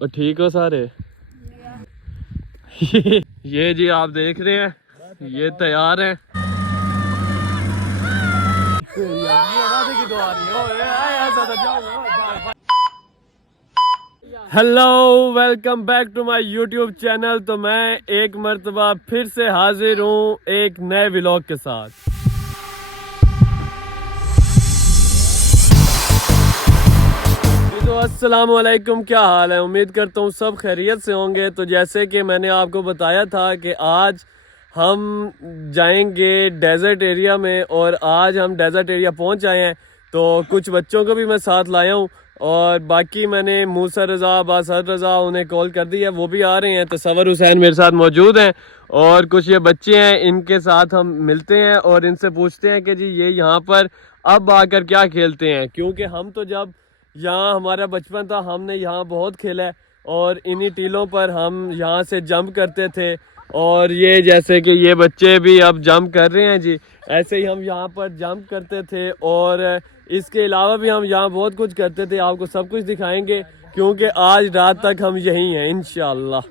तो ठीक हो सारे? ये जी आप देख रहे हैं, ये तैयार है। Hello, welcome back to my YouTube channel. तो मैं एक मर्तबा फिर से हाजिर हूँ एक नए व्लॉग के साथ। तो अस्सलाम वालेकुम, क्या हाल है? उम्मीद करता हूँ सब खैरियत से होंगे। तो जैसे कि मैंने आपको बताया था कि आज हम जाएंगे डेजर्ट एरिया में, और आज हम डेजर्ट एरिया पहुँच आए हैं। तो कुछ बच्चों को भी मैं साथ लाया हूँ, और बाकी मैंने मूसा रज़ा, बासर रज़ा उन्हें कॉल कर दी है, वो भी आ रहे हैं। तसव्वुर हुसैन मेरे साथ मौजूद हैं, और कुछ ये बच्चे हैं, इनके साथ हम मिलते हैं और इनसे पूछते हैं कि जी ये यहाँ पर अब आकर क्या खेलते हैं। क्योंकि हम तो जब यहाँ हमारा बचपन था, हमने यहाँ बहुत खेला है, और इन्हीं टीलों पर हम यहाँ से जंप करते थे। और ये जैसे कि ये बच्चे भी अब जंप कर रहे हैं जी, ऐसे ही हम यहाँ पर जंप करते थे। और इसके अलावा भी हम यहाँ बहुत कुछ करते थे, आपको सब कुछ दिखाएंगे क्योंकि आज रात तक हम यहीं हैं इंशाल्लाह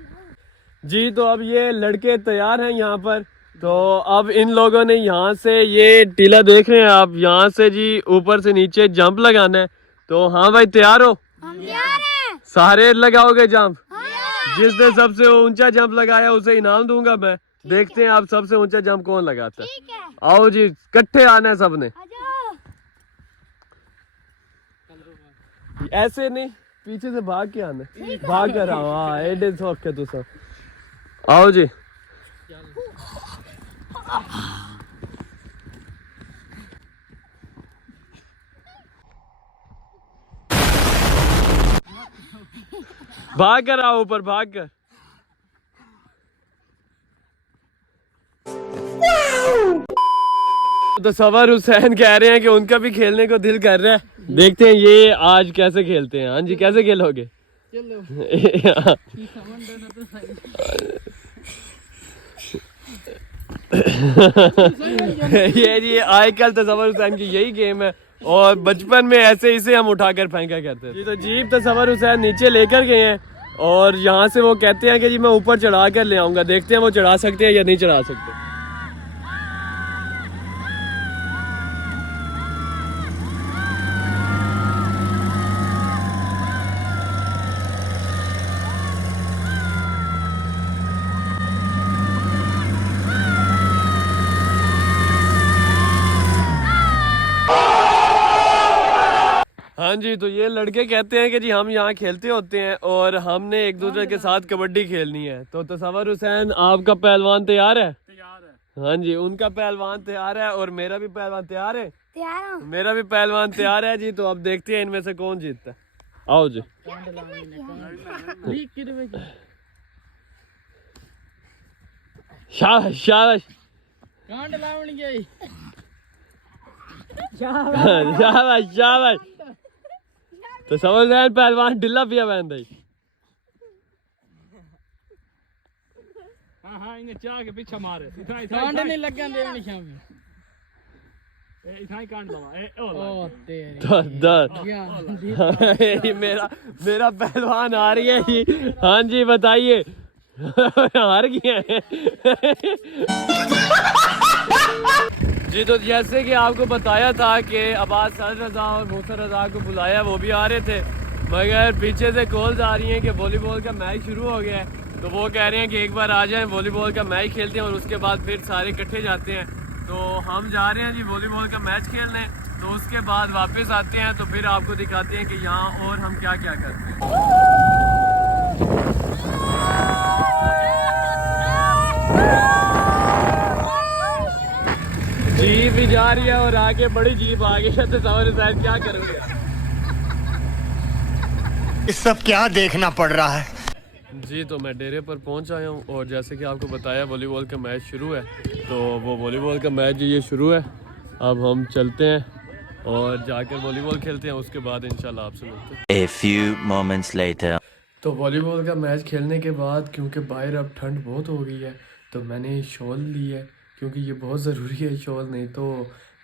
जी। तो अब ये लड़के तैयार हैं यहाँ पर। तो अब इन लोगों ने यहाँ से ये टीला देख रहे हैं आप, यहाँ से जी ऊपर से नीचे जंप लगाना है। तो हाँ भाई, तैयार हो? हम तैयार हैं। सारे लगाओगे जंप? हाँ। जिसने सबसे ऊंचा जंप लगाया उसे इनाम दूंगा मैं। देखते हैं आप सबसे ऊंचा जंप कौन लगाता है। ठीक है। आओ जी, इकट्ठे आना है सबने। ऐसे नहीं, पीछे से भाग के आना है। भाग कर आओ। हाँ, एडे शौक है तू सब। आओ जी। भाग कर आओ ऊपर, भाग कर। तो तसव्वुर हुसैन कह रहे हैं कि उनका भी खेलने को दिल कर रहा है। देखते हैं ये आज कैसे खेलते हैं। हाँ जी, कैसे खेलोगे? ये जी आजकल तसव्वुर हुसैन की यही गेम है, और बचपन में ऐसे इसे हम उठाकर फेंका करते थे। तो जीप तसव्वुर हुसैन नीचे लेकर गए हैं, और यहाँ से वो कहते हैं कि जी मैं ऊपर चढ़ा कर ले आऊँगा। देखते हैं वो चढ़ा सकते हैं या नहीं चढ़ा सकते। हाँ जी, तो ये लड़के कहते हैं कि जी हम यहाँ खेलते होते हैं, और हमने एक दूसरे के साथ कबड्डी खेलनी है। तो तसव्वुर हुसैन, आपका पहलवान तैयार है? तैयार है। हाँ जी, उनका पहलवान तैयार है, और मेरा भी पहलवान तैयार है। तैयार हूँ। मेरा भी पहलवान तैयार है जी। तो अब देखते हैं इनमें से कौन जीतता है। आओ जी। शाबाश शाबाश शाबाश शाबाश। तो समझ रहे हैं पहलवान ढिल्ला पिया बहन दई। हाँ इन्हें चाह के पीछे मारे इतना कांड नहीं लगन दे निशान में इतना ही कांड लगा ए ओ तेरी तो मेरा पहलवान आ रही है जी। हाँ जी बताइए। हार गए जी। तो जैसे कि आपको बताया था कि अब्बास रज़ा और मूसा रज़ा को बुलाया, वो भी आ रहे थे, मगर पीछे से कॉल्स आ रही हैं कि वॉलीबॉल का मैच शुरू हो गया है। तो वो कह रहे हैं कि एक बार आ जाएं, वॉलीबॉल का मैच खेलते हैं, और उसके बाद फिर सारे इकट्ठे जाते हैं। तो हम जा रहे हैं जी वॉलीबॉल का मैच खेलने। तो उसके बाद वापस आते हैं, तो फिर आपको दिखाते हैं कि यहाँ और हम क्या क्या करते हैं। जीप भी जा रही है, और आगे बड़ी जीप आ गई है। तो तसव्वुर हुसैन क्या करोगे? ये सब क्या देखना पड़ रहा है जी। तो मैं डेरे पर पहुंच आया हूं, और जैसे कि आपको बताया वॉलीबॉल का मैच शुरू है। तो वो वॉलीबॉल का मैच ये शुरू है। अब हम चलते हैं और जाकर वॉलीबॉल खेलते हैं, उसके बाद इंशाल्लाह आपसे मिलते हैं। A few moments later. तो वॉलीबॉल का मैच खेलने के बाद, क्योंकि बाहर अब ठंड बहुत हो गई है, तो मैंने शॉल ली है, क्योंकि ये बहुत ज़रूरी है शॉल, नहीं तो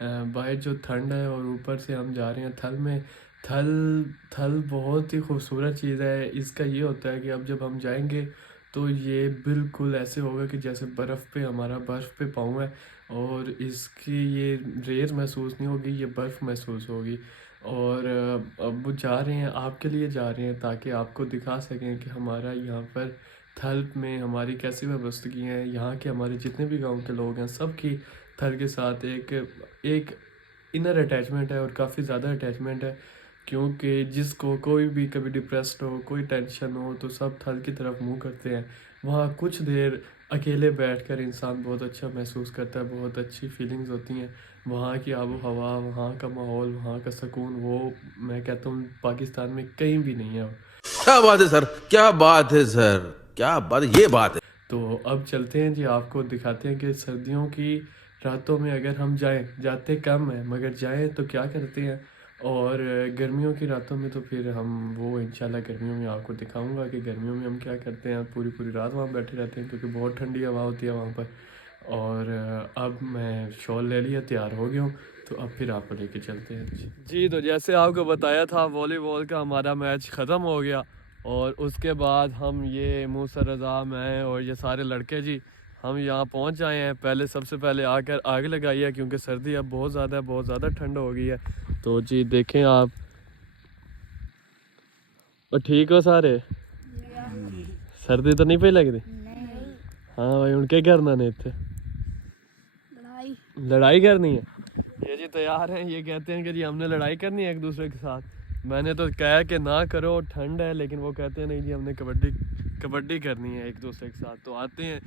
बाहर जो ठंड है, और ऊपर से हम जा रहे हैं थल में, थल थल बहुत ही खूबसूरत चीज़ है। इसका ये होता है कि अब जब हम जाएंगे तो ये बिल्कुल ऐसे होगा कि जैसे बर्फ़ पे हमारा बर्फ़ पे पाँव है, और इसकी ये रेत महसूस नहीं होगी, ये बर्फ़ महसूस होगी। और अब वो जा रहे हैं, आपके लिए जा रहे हैं ताकि आपको दिखा सकें कि हमारा यहाँ पर थल में हमारी कैसी वाबस्तगी है। यहाँ के हमारे जितने भी गांव के लोग हैं सबकी थल के साथ एक एक इनर अटैचमेंट है, और काफ़ी ज़्यादा अटैचमेंट है। क्योंकि जिसको कोई भी कभी डिप्रेस्ड हो, कोई टेंशन हो, तो सब थल की तरफ मुंह करते हैं। वहाँ कुछ देर अकेले बैठकर इंसान बहुत अच्छा महसूस करता है, बहुत अच्छी फीलिंग्स होती हैं। वहाँ की आबो हवा, वहाँ का माहौल, वहाँ का सुकून, वो मैं कहता हूँ पाकिस्तान में कहीं भी नहीं है। क्या बात है सर, क्या बात है सर, क्या बात, ये बात है। तो अब चलते हैं जी, आपको दिखाते हैं कि सर्दियों की रातों में अगर हम जाएं, जाते कम हैं मगर जाएं तो क्या करते हैं, और गर्मियों की रातों में तो फिर हम वो इंशाल्लाह गर्मियों में आपको दिखाऊंगा कि गर्मियों में हम क्या करते हैं। पूरी पूरी रात वहाँ बैठे रहते हैं क्योंकि बहुत ठंडी हवा होती है वहाँ पर। और अब मैं शॉल ले लिया, तैयार हो गया हूँ, तो अब फिर आपको लेके चलते हैं जी। तो जैसे आपको बताया था वॉलीबॉल का हमारा मैच ख़त्म हो गया, और उसके बाद हम ये मूसा रज़ा, मैं और ये सारे लड़के जी हम यहाँ पहुँच आए हैं। पहले सबसे पहले आकर आग लगाई है क्योंकि सर्दी अब बहुत ज़्यादा है, बहुत ज़्यादा ठंड हो गई है। तो जी देखें आप, और ठीक हो सारे, सर्दी तो नहीं पे लगती? हाँ भाई, उनके करना नहीं थे, लड़ाई करनी है। ये जी तैयार हैं, ये कहते हैं कि जी हमने लड़ाई करनी है एक दूसरे के साथ। मैंने तो कहा कि ना करो, ठंड है, लेकिन वो कहते हैं नहीं जी हमने कबड्डी करनी है एक दूसरे के साथ। तो आते हैं,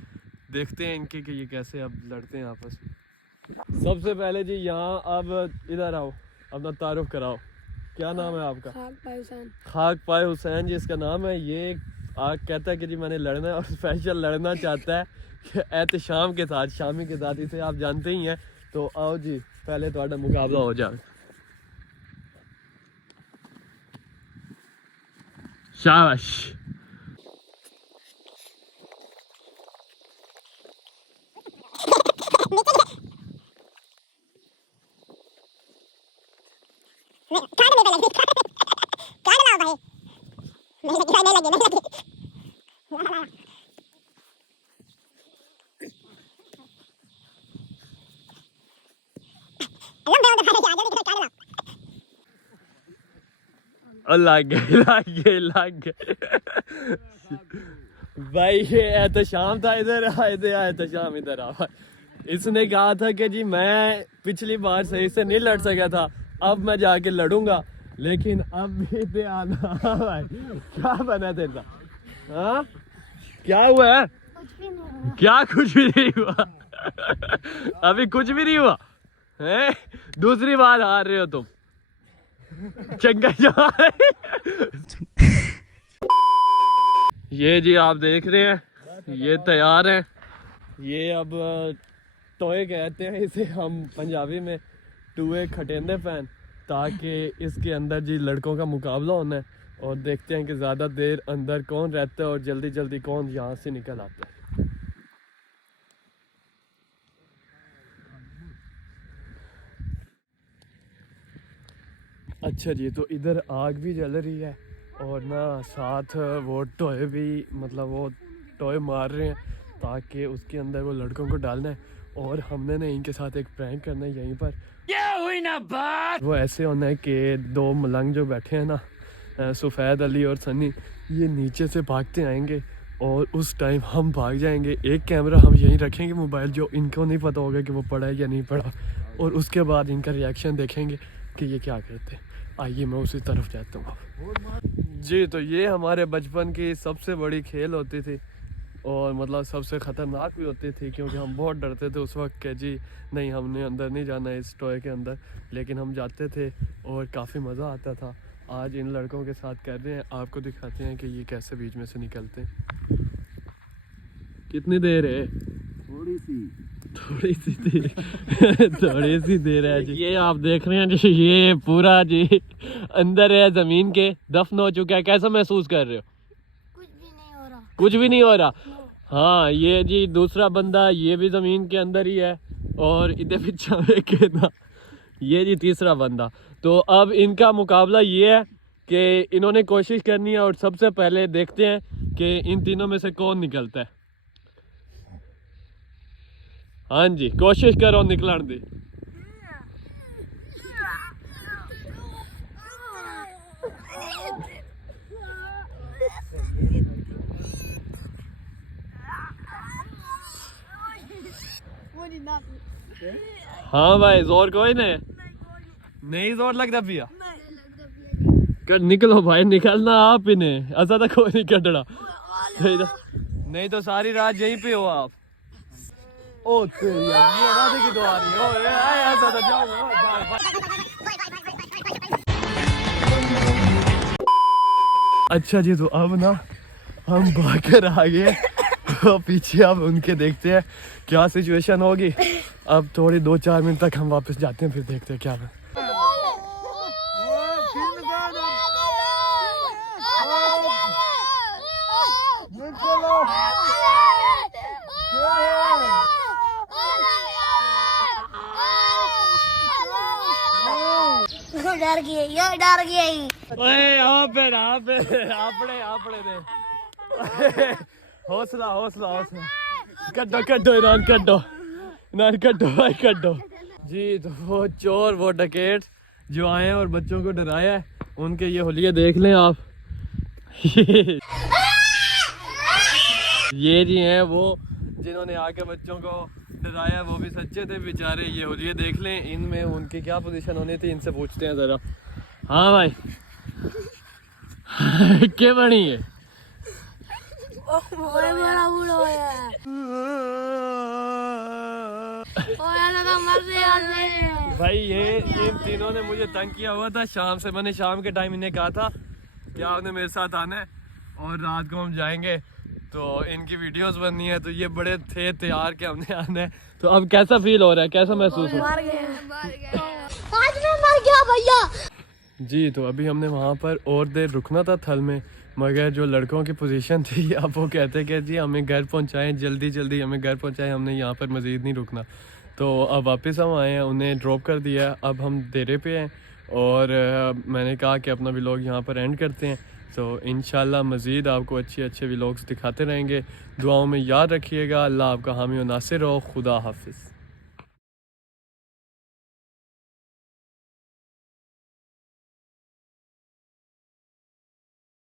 देखते हैं इनके कि ये कैसे अब लड़ते हैं आपस में। सबसे पहले जी यहाँ अब इधर आओ, अपना तारुफ कराओ। क्या नाम है आपका? खाक पाए हुसैन जी इसका नाम है। ये आग कहता है कि जी मैंने लड़ना है, और स्पेशल लड़ना चाहता है कि एहतशाम के साथ, शामी के साथ, इसे आप जानते ही हैं। तो आओ जी, पहले तो मुकाबला हो जाए। शाबाश। लग गए भाई। ये एहतशाम था, इधर एहतशाम इधर आ। इसने कहा था कि जी मैं पिछली बार सही से नहीं लड़ सका था, अब मैं जाके लड़ूंगा। लेकिन अब भी दे आना भाई, क्या बना तेरा? हाँ क्या हुआ है? क्या कुछ भी नहीं हुआ? अभी कुछ भी नहीं हुआ है? दूसरी बार हार रहे हो तुम, चंगा जा। ये जी आप देख रहे हैं, ये तैयार है। ये अब टोए कहते हैं इसे हम पंजाबी में, टूए खटेंदे फैन, ताकि इसके अंदर जी लड़कों का मुकाबला होना है, और देखते हैं कि ज़्यादा देर अंदर कौन रहता है और जल्दी जल्दी कौन यहाँ से निकल आता है। अच्छा जी, तो इधर आग भी जल रही है, और ना साथ वो टोए भी, मतलब वो टोए मार रहे हैं ताकि उसके अंदर वो लड़कों को डालना है। और हमने ना इनके साथ एक प्रैंक करना है यहीं पर। क्या हुई ना बात? वो ऐसे होना है कि दो मलंग जो बैठे हैं ना, सफ़ेद अली और सनी, ये नीचे से भागते आएंगे और उस टाइम हम भाग जाएंगे। एक कैमरा हम यहीं रखेंगे मोबाइल, जो इनको नहीं पता होगा कि वो पड़ा है या नहीं पड़ा, और उसके बाद इनका रिएक्शन देखेंगे कि ये क्या करते हैं। आइए मैं उसी तरफ जाता हूँ जी। तो ये हमारे बचपन की सबसे बड़ी खेल होती थी, और मतलब सबसे ख़तरनाक भी होती थी, क्योंकि हम बहुत डरते थे उस वक्त कि जी नहीं हमने अंदर नहीं जाना है इस टॉय के अंदर, लेकिन हम जाते थे और काफ़ी मज़ा आता था। आज इन लड़कों के साथ कर रहे हैं, आपको दिखाते हैं कि ये कैसे बीच में से निकलते हैं। कितनी देर है? थोड़ी सी देर थोड़ी सी देर है जी। ये आप देख रहे हैं जी, ये पूरा जी अंदर है, ज़मीन के दफन हो चुका है। कैसा महसूस कर रहे हो? कुछ भी नहीं हो रहा। हाँ ये जी दूसरा बंदा, ये भी ज़मीन के अंदर ही है, और इधर पीछे ना ये जी तीसरा बंदा। तो अब इनका मुकाबला ये है कि इन्होंने कोशिश करनी है और सबसे पहले देखते हैं कि इन तीनों में से कौन निकलता है। हाँ जी, कोशिश करो निकलने दी। हाँ भाई, जोर कोई नहीं जोर लगता पिया कर निकलो भाई, निकलना आप इन्हें, ऐसा तो कोई नहीं कटड़ा, नहीं तो सारी रात यहीं पे हो आप। ओ तेरी यार, ये राधे की दुआ आ रही है। ओ ऐसा तो जाओ, बाय बाय। अच्छा जी, तो अब ना हम भागकर आ गए तो पीछे अब उनके देखते हैं क्या सिचुएशन होगी। अब थोड़ी 2-4 मिनट तक हम वापस जाते हैं, फिर देखते हैं क्या है। डर गई, ये डर गई। ओए आपने दे हौसला हौसला हौसला, कड्डो ईरान कड्डो भाई कड्डो जी। तो वो चोर, वो डकैत जो आए हैं और बच्चों को डराया है, उनके ये हुलिये देख लें आप। ये जी हैं वो जिन्होंने आके बच्चों को डराया, वो भी सच्चे थे बेचारे। ये हुलिये देख लें, इनमें उनकी क्या पोजीशन होनी थी, इनसे पूछते हैं ज़रा। हाँ भाई क्या बनी है? बड़ा बूढ़ा है। भाई ये इन तीनों ने मुझे तंग किया हुआ था शाम से। मैंने शाम के टाइम इन्हें कहा था कि आपने मेरे साथ आना है और रात को हम जाएंगे, तो इनकी वीडियोस बननी है। तो ये बड़े थे तैयार कि हमने आना है। तो अब कैसा फील हो रहा है, कैसा महसूस हो रहा है? आज मैं मर गया भैया। जी, तो अभी हमने वहाँ पर और देर रुकना था थल में, मगर जो लड़कों की पोजीशन थी, अब वो कहते कि जी हमें घर पहुँचाएँ, जल्दी हमें घर पहुँचाएँ, हमने यहाँ पर मज़ीद नहीं रुकना। तो अब वापस हम आए हैं, उन्हें ड्रॉप कर दिया। अब हम डेरे पे हैं और मैंने कहा कि अपना व्लॉग यहाँ पर एंड करते हैं। तो इंशाल्लाह मज़ीद आपको अच्छे व्लॉग्स दिखाते रहेंगे। दुआओं में याद रखिएगा। अल्लाह आपका हामी और नासिर हो। खुदा हाफिज़।